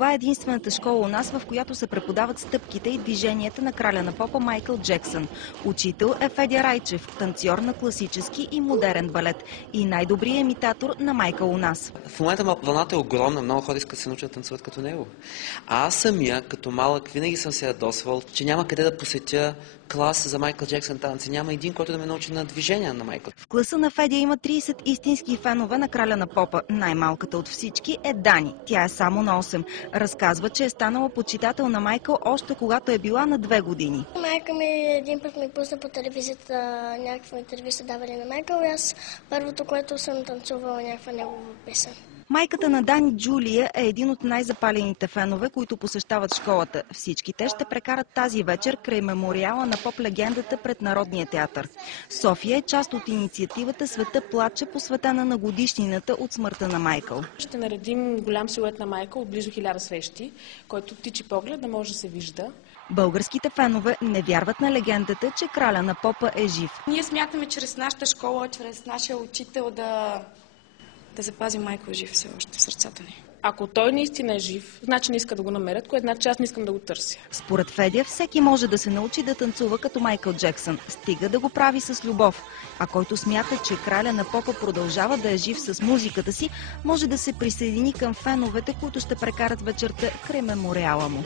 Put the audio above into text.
това е единствената школа у нас, в която се преподават стъпките и движенията на краля на попа Майкъл Джексън. Учител е Федя Райчев, танцор на класически и модерен балет и най-добрият имитатор на Майкъл у нас. В момента вълната е огромна, много хора искат да се научат да танцуват като него. А аз самия, като малък, винаги съм се ядосвал, че няма къде да посетя клас за Майкъл Джексън танци. Няма един, който да ме научи на движения на Майкъл. В класа на Федя има 30 истински фенове на краля на попа. Най-малката от всички е Дани. Тя е само на 8. Разказва, че е станала почитател на Майкъл още когато е била на 2 години. Майка ми един път ми пусна по телевизията някакво интервю са давали на Майкъл и аз първото, което съм танцувала някаква негова песен. Майката на Дани, Джулия, е един от най-запалените фенове, които посещават школата. Всички те ще прекарат тази вечер край мемориала на поп-легендата пред Народния театър. София е част от инициативата "Света плаче", посветена на годишнината от смъртта на Майкъл. Ще наредим голям силует на Майкъл от близо 1000 свещи, който птичи поглед да може да се вижда. Българските фенове не вярват на легендата, че краля на попа е жив. Ние смятаме чрез нашата школа, чрез нашия учител да запази Майкъл жив все още в сърцата ни. Ако той наистина е жив, значи не иска да го намерят, което значи аз не искам да го търся. Според Федя, всеки може да се научи да танцува като Майкъл Джексън, стига да го прави с любов. А който смята, че краля на попа продължава да е жив с музиката си, може да се присъедини към феновете, които ще прекарат вечерта край мемориала му.